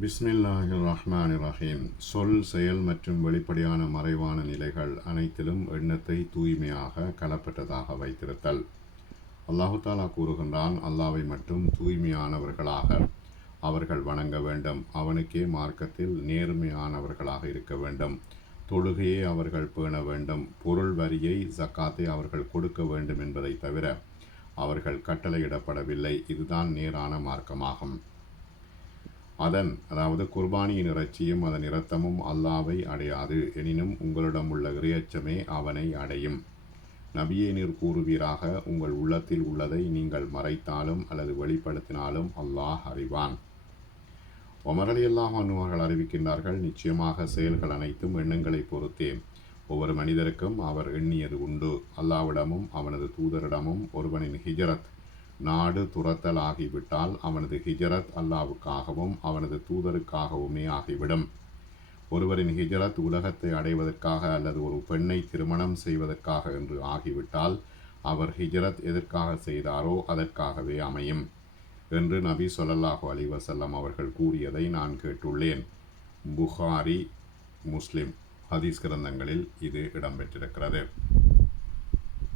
பிஸ்மில்லாஹிர் ரஹ்மான் ரஹீம் சொல் செயல் மற்றும் வெளிப்படையான மறைவான நிலைகள் அனைத்திலும் எண்ணத்தை தூய்மையாக கலப்பற்றதாக வைத்திருத்தல். அல்லாஹு தாலா கூறுகின்றான் அல்லாவை மட்டும் தூய்மையானவர்களாக அவர்கள் வணங்க வேண்டும். அவனுக்கே மார்க்கத்தில் நேர்மையானவர்களாக இருக்க வேண்டும். தொழுகையை அவர்கள் பேண வேண்டும். பொருள் வரியை ஜக்காத்தை அவர்கள் கொடுக்க வேண்டும் என்பதை தவிர அவர்கள் கட்டளையிடப்படவில்லை. இதுதான் நேரான மார்க்கமாகும். அதன் அதாவது குர்பானியின் இறைச்சியும் அதன் இரத்தமும் அல்லாவை அடையாது. எனினும் உங்களிடம் உள்ள இறையச்சமே அவனை அடையும். நபியே நீர் கூறுவீராக உங்கள் உள்ளத்தில் உள்ளதை நீங்கள் மறைத்தாலும் அல்லது வெளிப்படுத்தினாலும் அல்லாஹ் அறிவான். ஒமரலி அல்லாஹ் அன்னுவர்கள் அறிவிக்கின்றார்கள் நிச்சயமாக செயல்கள் அனைத்தும் எண்ணங்களை பொறுத்தே. ஒவ்வொரு மனிதருக்கும் அவர் எண்ணியது உண்டு. அல்லாவிடமும் அவனது தூதரிடமும் ஒருவனின் ஹிஜரத் நாடு துரத்தல் ஆகிவிட்டால் அவனது ஹிஜரத் அல்லாவுக்காகவும் அவனது தூதருக்காகவுமே ஆகிவிடும். ஒருவரின் ஹிஜரத் உலகத்தை அடைவதற்காக அல்லது ஒரு பெண்ணை திருமணம் செய்வதற்காக என்று ஆகிவிட்டால் அவர் ஹிஜரத் எதற்காக செய்தாரோ அதற்காகவே அமையும் என்று நபி சொல்லல்லாஹு அலிவசல்லம் அவர்கள் கூறியதை நான் கேட்டுள்ளேன். புகாரி முஸ்லிம் ஹதீஸ் கிரந்தங்களில் இது இடம்பெற்றிருக்கிறது.